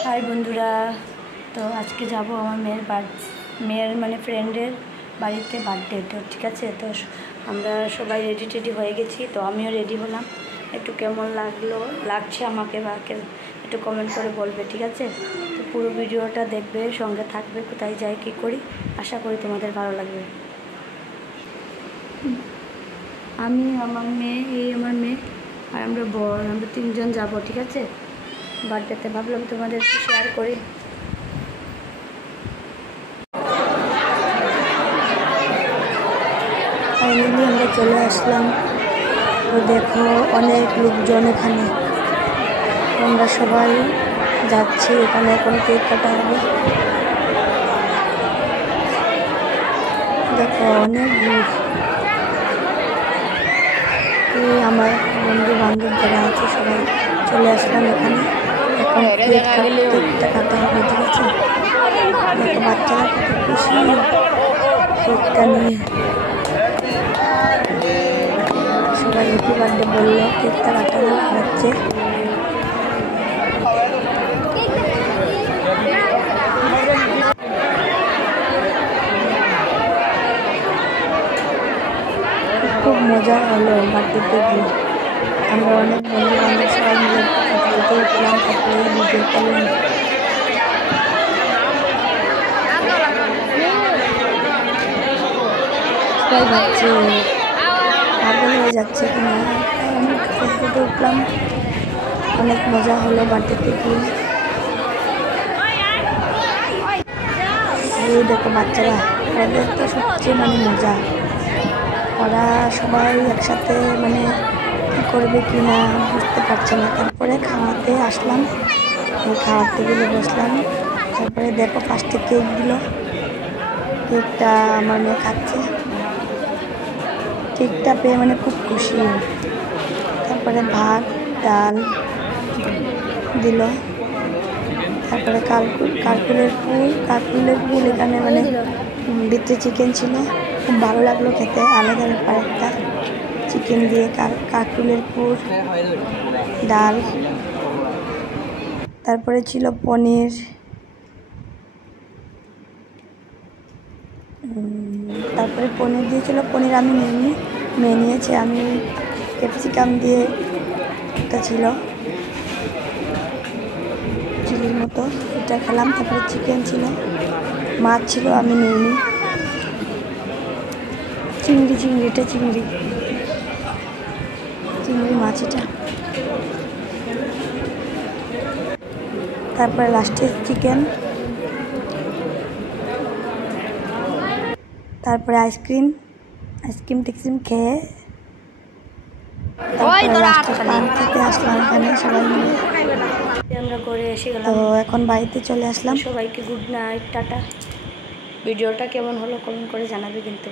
High বন্ধুরা, তো আজকে যাব আমার মেয়ের মানে ফ্রেন্ডের বাড়িতে বার্থডে। তো ঠিক আছে, তো আমরা সবাই রেডি হয়ে গেছি। তো আমিও রেডি হলাম। একটু কেমন লাগছে আমাকে বা একটু কমেন্ট করে বলবে, ঠিক আছে? তো পুরো ভিডিওটা দেখবে, সঙ্গে থাকবে, কোথায় যাই কী করি। আশা করি তোমাদের ভালো লাগবে। আমি, আমার মেয়ে, আমার মেয়ে আর আমরা তিনজন যাব, ঠিক আছে? বার্থডেতে ভাবলাম তোমাদের শেয়ার করি। ফাইনালি আমরা চলে আসলাম। তো দেখো অনেক লোকজন এখানে, আমরা সবাই যাচ্ছি। এখানে এখন কেক কাটা হবে। দেখো অনেক ভিড়। এই আমার বন্ধু বান্ধব যারা আছে সবাই চলে আসলাম এখানে। এখন কেকটা কাটা হবে, ঠিক আছে? দেখো বাচ্চারা কত খুশি কেকটা নিয়ে। সবাই হ্যাপি বার্থডে বললো, কেকটা কাটা হচ্ছে। খুব মজা হলো বার্থডেতে গিয়ে। আমরা অনেক বন্ধু বান্ধব সবাই মিলে ফটো উঠলাম, তারপরে ভিডিও করলাম। সবাই ভাবছে পাগল হয়ে যাচ্ছে কিনা। অনেক ফটো উঠলাম, অনেক মজা হলো বার্থডেতে গিয়ে। এই দেখো বাচ্চারা, ওদের তো সবচেয়ে মানে মজা। ওরা সবাই একসাথে মানে কী করবে কি না বুঝতে পারছে না। তারপরে খাওয়াতে আসলাম, খাওয়ার টেবিলে বসলাম। তারপরে দেখো ফার্স্টে কেক দিল। কেকটা আমার মেয়ে খাচ্ছে। কেকটা পেয়ে মানে খুব খুশি। তারপরে ভাত ডাল দিল। তারপরে কারকুলের ফুল এখানে মানে ভিতরে চিকেন ছিল, খুব ভালো লাগলো খেতে। আলাদা ব্যাপার একটা, চিকেন দিয়ে কারকুলের ফুল, ডাল। তারপরে ছিল পনির। তারপরে পনির দিয়েছিল। পনির আমি নিইনি, মেয়ে নিয়েছে। আমি ক্যাপসিকাম দিয়ে একটা ছিল চিলির মতো, এটা খেলাম। তারপরে চিকেন ছিল, মাছ ছিল, আমি নিইনি। চিংড়ি মাছ এটা। তারপরে লাস্টে চিকেন। তারপরে আইসক্রিম টিক্সিম খেয়ে তারপরে লাস্টে পার্ক থেকে আসলাম এখানে সবাই মিলে। আমরা করে এসে গেলাম। তো এখন বাড়িতে চলে আসলাম। সবাইকে গুড নাইট, টাটা। ভিডিওটা কেমন হলো কমেন্ট করে জানাবে কিন্তু।